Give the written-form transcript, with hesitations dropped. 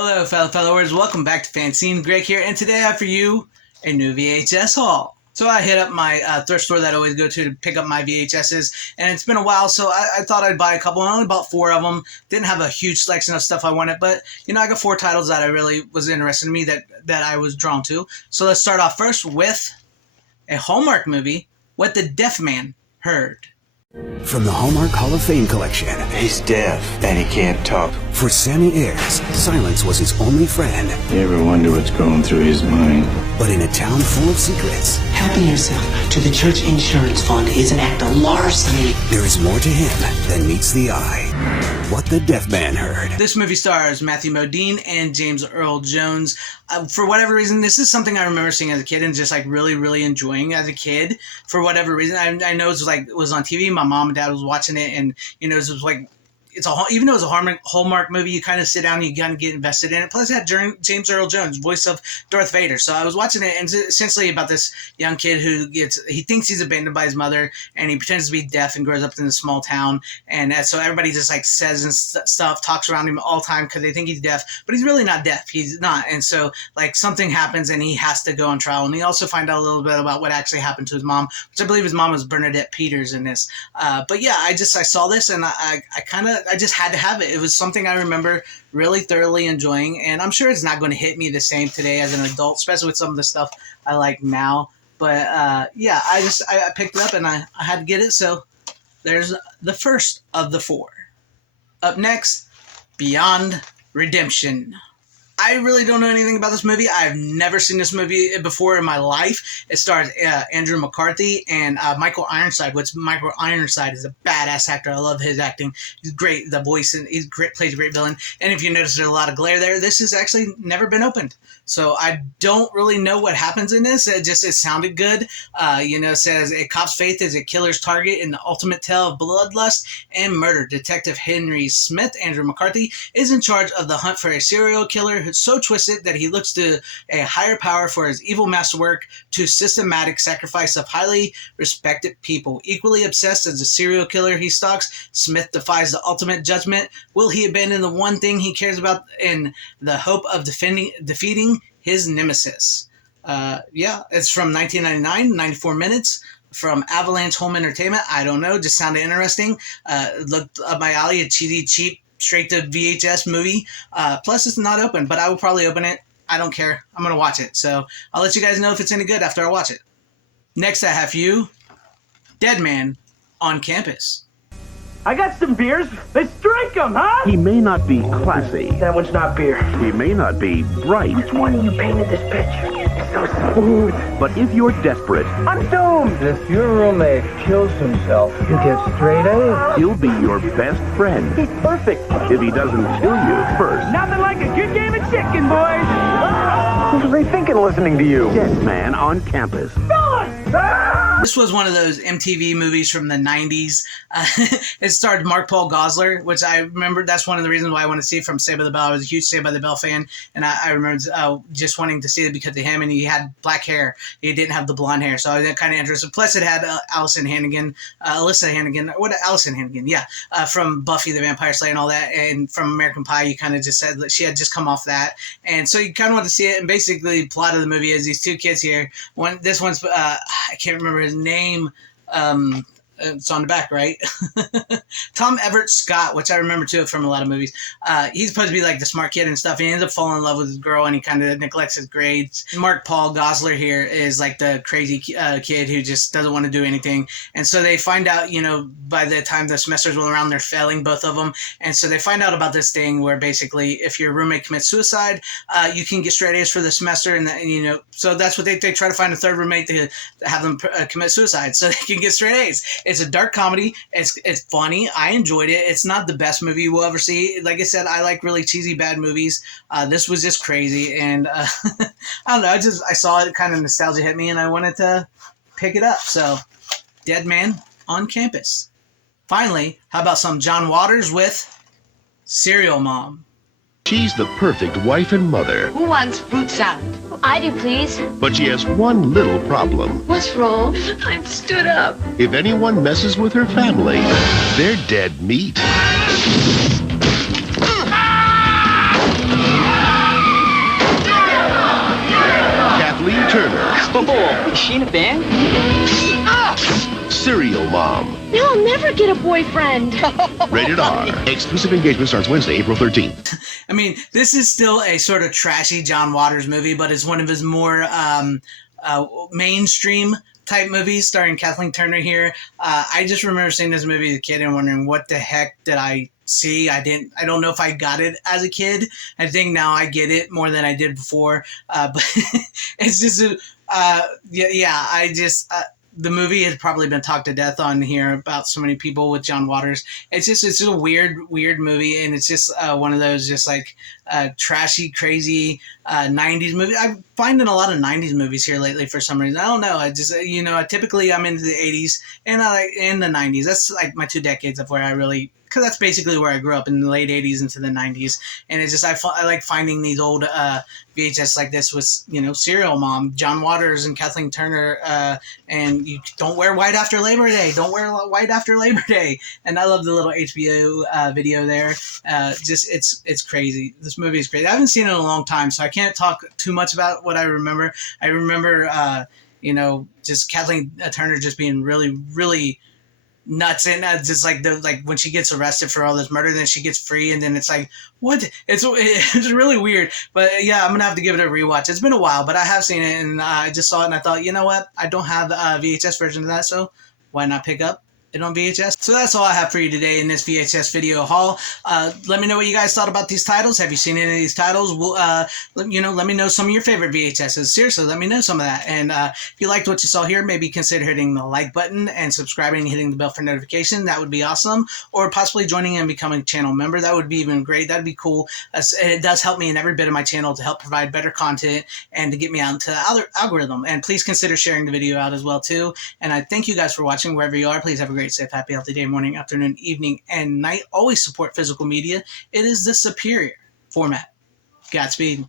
Hello, fellow followers. Welcome back to FanZcene. Greg here, and today I have for you a new VHS haul. So I hit up my thrift store that I always go to pick up my VHSs, and it's been a while, so I thought I'd buy a couple. I only bought 4 of them. Didn't have a huge selection of stuff I wanted, but you know, I got 4 titles that I really was interested in me that I was drawn to. So let's start off first with a Hallmark movie, What the Deaf Man Heard. From the Hallmark Hall of Fame collection. He's deaf and he can't talk. For Sammy Ayers, silence was his only friend. You ever wonder what's going through his mind? But in a town full of secrets, helping yourself to the church insurance fund is an act of larceny. There is more to him than meets the eye. What the Deaf Man Heard. This movie stars Matthew Modine and James Earl Jones. For whatever reason, this is something I remember seeing as a kid and just like really enjoying as a kid. For whatever reason, I know it was on TV. My mom and dad was watching it, and you know, it was like, even though it's a Hallmark movie, you kind of sit down and you kind of get invested in it. Plus, it had James Earl Jones, voice of Darth Vader. So I was watching it, and it's essentially about this young kid who he thinks he's abandoned by his mother, and he pretends to be deaf and grows up in a small town. And so everybody just like says and stuff, talks around him all the time because they think he's deaf, but he's really not deaf. He's not. And so like something happens, and he has to go on trial. And he also find out a little bit about what actually happened to his mom, which I believe his mom was Bernadette Peters in this. But yeah, I saw this, and I just had to have it. It was something I remember really thoroughly enjoying, and I'm sure it's not going to hit me the same today as an adult, especially with some of the stuff I like now. But yeah, I picked it up, and I had to get it, so there's the first of the 4. Up next, Beyond Redemption. I really don't know anything about this movie. I've never seen this movie before in my life. It stars Andrew McCarthy and Michael Ironside, which Michael Ironside is a badass actor. I love his acting. He's great. The voice, and plays a great villain. And if you notice there's a lot of glare there, this has actually never been opened. So I don't really know what happens in this. It sounded good. You know, it says a cop's faith is a killer's target in the ultimate tale of bloodlust and murder. Detective Henry Smith, Andrew McCarthy, is in charge of the hunt for a serial killer who's so twisted that he looks to a higher power for his evil masterwork to systematic sacrifice of highly respected people. Equally obsessed as the serial killer he stalks, Smith defies the ultimate judgment. Will he abandon the one thing he cares about in the hope of defeating his nemesis? Yeah, it's from 1999, 94 minutes, from Avalanche Home Entertainment. I don't know, just sounded interesting. Looked up my alley, a cheesy, cheap, straight to VHS movie. Plus, it's not open, but I will probably open it. I don't care. I'm going to watch it. So I'll let you guys know if it's any good after I watch it. Next, I have for you, Dead Man on Campus. I got some beers. Let's drink them, huh? He may not be classy. That one's not beer. He may not be bright. Which one of you painted this picture? It's so smooth. But if you're desperate, I'm doomed. If your roommate kills himself, you get straight A's. he'll be your best friend. He's perfect. If he doesn't kill you first. Nothing like a good game of chicken, boys. Who's rethinking listening to you? Dead Man on Campus. This was one of those MTV movies from the 90s. It starred Mark Paul Gosselaar, which I remember. That's one of the reasons why I want to see it from Saved by the Bell. I was a huge Saved by the Bell fan, and I remember just wanting to see it because of him, and he had black hair. He didn't have the blonde hair, so I was kind of interested. Plus, it had Allison Hannigan, yeah, from Buffy the Vampire Slayer and all that, and from American Pie. You kind of just said that she had just come off that, and so you kind of want to see it. And basically, the plot of the movie is these 2 kids here. This one's I can't remember his name. It's on the back, right? Tom Everett Scott, which I remember too from a lot of movies. He's supposed to be like the smart kid and stuff. He ends up falling in love with his girl, and he kind of neglects his grades. Mark Paul Gosselaar here is like the crazy kid who just doesn't want to do anything. And so they find out, you know, by the time the semesters roll around, they're failing, both of them. And so they find out about this thing where basically if your roommate commits suicide, you can get straight A's for the semester. And you know, so that's what they try to find a third roommate to have them commit suicide so they can get straight A's. It's a dark comedy. It's funny. I enjoyed it. It's not the best movie you will ever see. Like I said, I like really cheesy bad movies. This was just crazy, and I don't know. I saw it, kind of nostalgia hit me, and I wanted to pick it up. So, Dead Man on Campus. Finally, how about some John Waters with Serial Mom? She's the perfect wife and mother, Who wants fruit salad? I do, please. but she has one little problem. What's wrong? I'm stood up. If anyone messes with her family, they're dead meat. Turner. Cool. Is she in a band? Serial Mom. Now I'll never get a boyfriend. Rated R. Exclusive engagement starts Wednesday, April 13th. I mean, this is still a sort of trashy John Waters movie, but it's one of his more mainstream type movies starring Kathleen Turner here. I just remember seeing this movie as a kid and wondering what the heck did I see. I don't know if I got it as a kid. I think now I get it more than I did before. But it's just the movie has probably been talked to death on here about so many people with John Waters. It's just a weird movie, and it's just one of those just like trashy, crazy 90s movie. I'm finding a lot of 90s movies here lately for some reason. I don't know. I just typically I'm into the 80s and I like in the 90s. That's like my 2 decades of where I really, because that's basically where I grew up, in the late 80s into the 90s. And it's just I like finding these old VHS like this with Serial Mom, John Waters and Kathleen Turner, and you don't wear white after Labor Day. Don't wear white after Labor Day. And I love the little HBO video there. It's crazy. This movie is crazy. I haven't seen it in a long time, so I can't talk too much about what I remember. I remember just Kathleen Turner just being really, really nuts, and just like when she gets arrested for all this murder, then she gets free, and then it's like, what? It's really weird. But yeah, I'm gonna have to give it a rewatch. It's been a while, but I have seen it, and I just saw it, and I thought, you know what? I don't have the VHS version of that, so why not pick up it on VHS? So that's all I have for you today in this VHS video haul. Let me know what you guys thought about these titles. Have you seen any of these titles? Let me know some of your favorite VHSs. Seriously, let me know some of that. And if you liked what you saw here, maybe consider hitting the like button and subscribing and hitting the bell for notification. That would be awesome. Or possibly joining and becoming a channel member. That would be even great. That'd be cool. It does help me in every bit of my channel to help provide better content and to get me out into the algorithm. And please consider sharing the video out as well too. And I thank you guys for watching wherever you are. Please have a great, safe, happy, healthy day, morning, afternoon, evening, and night. Always support physical media. It is the superior format. Godspeed.